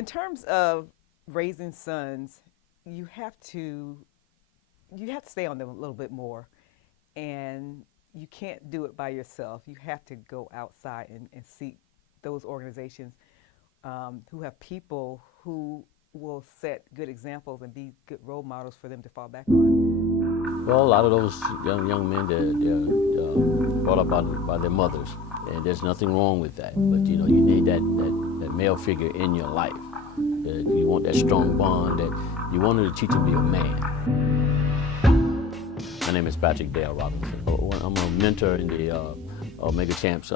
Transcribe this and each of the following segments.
In terms of raising sons, you have to stay on them a little bit more, and you can't do it by yourself. You have to go outside and seek those organizations who have people who will set good examples and be good role models for them to fall back on. Well, a lot of those young men, they're brought up by their mothers, and there's nothing wrong with that. But you need that male figure in your life. You want that strong bond that you want to teach him to be a man. My name is Patrick Dale Robinson. I'm a mentor in the Omega CHAMPS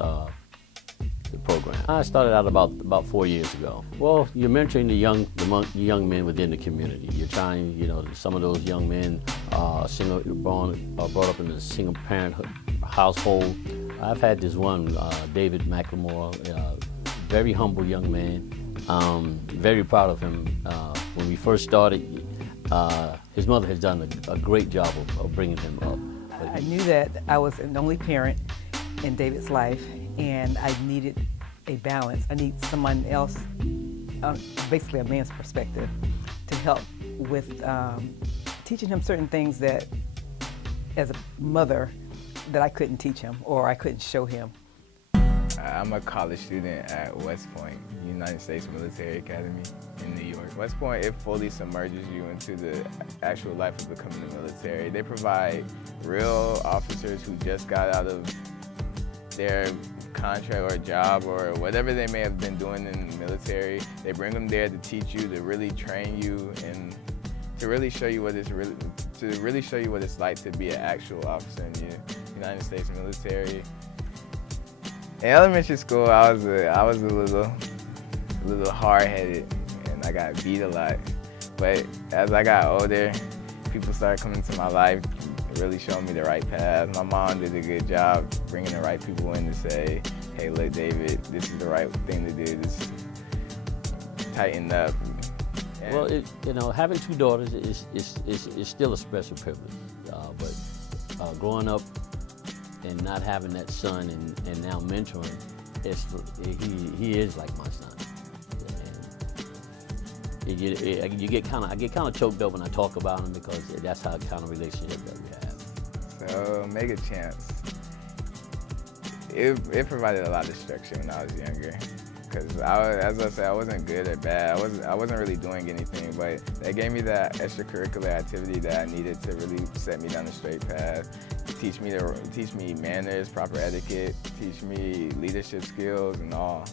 program. I started out about 4 years ago. Well, you're mentoring the young men within the community. You're trying, some of those young men are brought up in a single parent household. I've had this one, David McLemore, very humble young man. Very proud of him. When we first started, his mother has done a great job of bringing him up. I knew that I was an only parent in David's life, and I needed a balance. I need someone else, basically a man's perspective, to help with teaching him certain things that, as a mother, that I couldn't teach him or I couldn't show him. I'm a college student at West Point, United States Military Academy in New York. West Point, it fully submerges you into the actual life of becoming a military. They provide real officers who just got out of their contract or job or whatever they may have been doing in the military. They bring them there to teach you, to really train you, and to really show you what it's like to be an actual officer in the United States military. In elementary school, I was a little hard-headed, and I got beat a lot. But as I got older, people started coming into my life, really showing me the right path. My mom did a good job bringing the right people in to say, "Hey, look, David, this is the right thing to do. Just tighten up." And well, having two daughters is still a special privilege. But growing up and not having that son and now mentoring, he is like my son. And I get kind of choked up when I talk about him because that's how kind of relationship that we have. So Omega CHAMPS, it provided a lot of structure when I was younger. Because as I said, I wasn't good or bad. I wasn't really doing anything, but they gave me that extracurricular activity that I needed to really set me down the straight path. Teach me manners, proper etiquette, teach me leadership skills and all.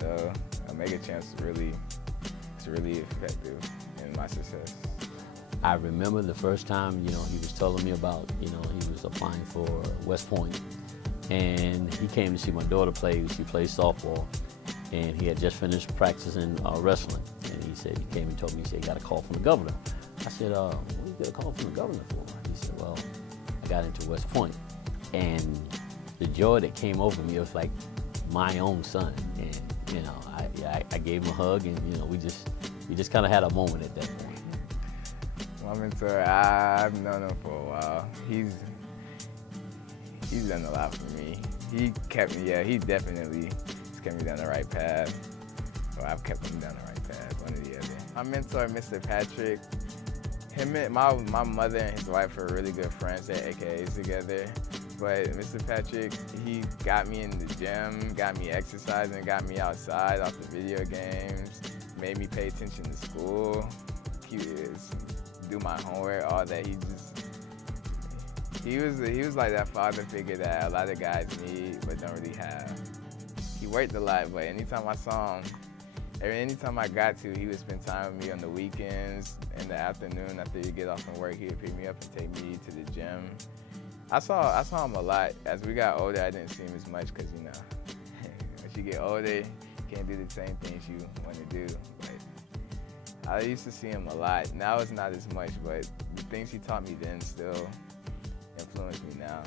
So Omega CHAMPS is really effective in my success. I remember the first time, he was telling me about, he was applying for West Point, and he came to see my daughter play. She plays softball, and he had just finished practicing wrestling. And he came and told me, he said, "You got a call from the governor." I said, "What do you get a call from the governor for?" He said, "Well, I got into West Point." And the joy that came over me, it was like my own son. And, I gave him a hug, and, we just kind of had a moment at that point. My mentor, I've known him for a while. He's done a lot for me. He definitely kept me down the right path. Or I've kept him down the right path, one or the other. My mentor, Mr. Patrick, my mother and his wife are really good friends. They're AKAs together. But Mr. Patrick, he got me in the gym, got me exercising, got me outside off the video games, made me pay attention to school, do my homework, all that. He was like that father figure that a lot of guys need but don't really have. He worked a lot, but anytime I saw him, anytime I got to, he would spend time with me on the weekends, in the afternoon after you get off from work. He would pick me up and take me to the gym. I saw him a lot. As we got older, I didn't see him as much because, as you get older, you can't do the same things you want to do. But I used to see him a lot. Now it's not as much, but the things he taught me then still influence me now.